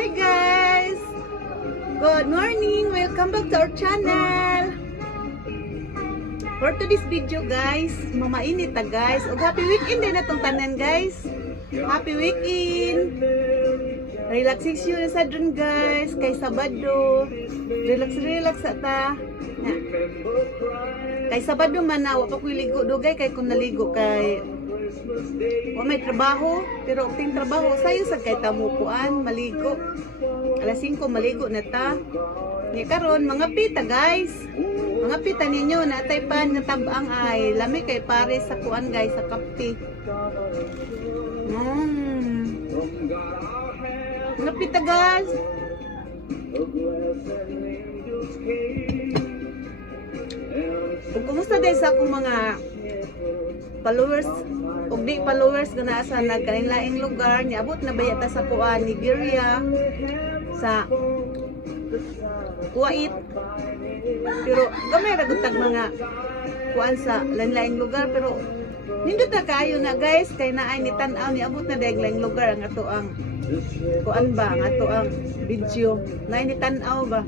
Hi guys! Good morning! Welcome back to our channel! For today's video guys, mamainit ta guys. O happy weekend din natong tanan guys. Happy weekend! Relaxation na sa dun guys. Kay Sabado. Relax ta. Na. Kay Sabado man na, wapa ko'y ligo dugay. Kay kung naligo kay o may trabaho, pero ting trabaho sayo sa kay tamupuan, maligo. Alas 5 maligo na ta. Ni karon mga pita guys. Mga pita ninyo natay pan nga tabang ay lami kay pare sa kuan guys sa kape. Mga pita guys. Kumusta guys sa akong mga followers ug di followers nga naa sa nagkalain-laing lugar niabot na bayata sa kuan Nigeria, sa Kuwait, pero gamay ra gud tag mga kuan sa lain-laing lugar, pero nindot na kayo na guys kay naay ni tan-aw niabot na dayag laing lugar ang ato ang kuan ba ang ato ang video naay ni tan-aw ba.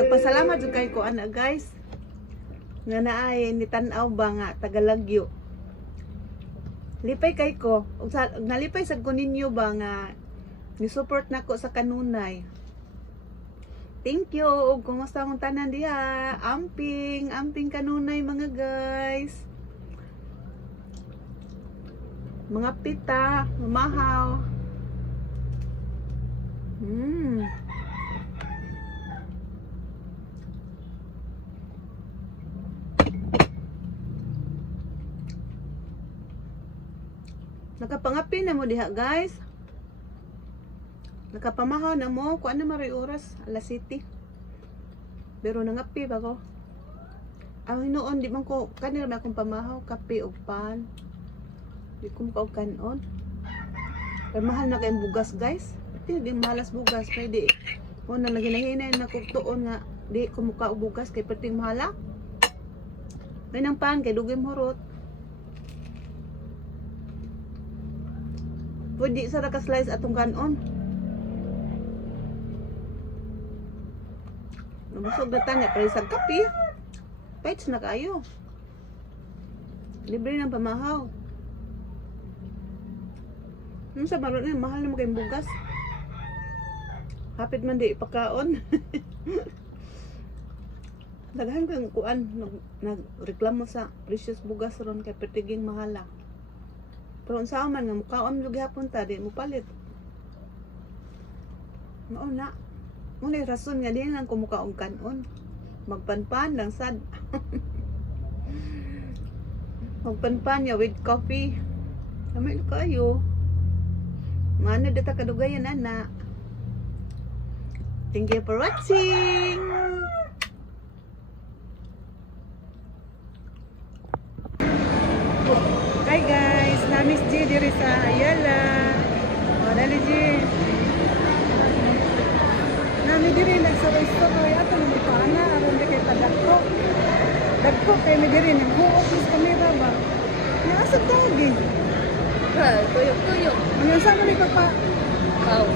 Nagpasalamat jud kay kuan na guys nga naay ni tan-aw ba nga Tagalagyo. Lipay kay ko ug nalipay sad ko ninyo ba nga ni support nako sa kanunay. Thank you ug kumusta mong tanan diha? Amping kanunay mga guys. Mga pita, mamahaw. Nakapangapi na mo diha guys. Nakapamahaw na mo. Kuan na maray oras. Alas 7. Pero nangapi ba ko? Ang hinoon di man ko. Kanila may akong pamahaw. Kape o pan. Di ko makaw kanon. Pero mahal na kayong bugas guys. Di mahalas bugas. Pwede. O na naginahinay na kuktuon nga. Di ko mukha o bugas. Kay perting mahala. May nang pan. Kay dugay morot. Pwede sa naka-slice atong kanon. Nabusog na tanya, pero isang kape. Pwede na kayo. Libre ng pamahaw. Sa maroon na, mahal naman kayong bugas. Hapit man di ipakaon. Daghan kang kuan, nagreklamo sa precious bugas ron kay pertiging mahala. Pero unsa man nga mukaon lugi hapon ta di mo palit. Mao na. Unay rason nga din lang kumukaon kanon. Magpanpan lang sad. Magpanpan ya with coffee. Kamay kayo. Mana data kadugayan ana. Thank you for watching. Hi guys, namis G diri sa Ayala. O dali G. Nami diri nagsaroy-saroy ato nang paana aron di kay padagko. Dagko kay mi diri nang huot mis kamera ba. Naasa tawag eh. Tuyok-tuyok. Ano sa man ni papa? Wow.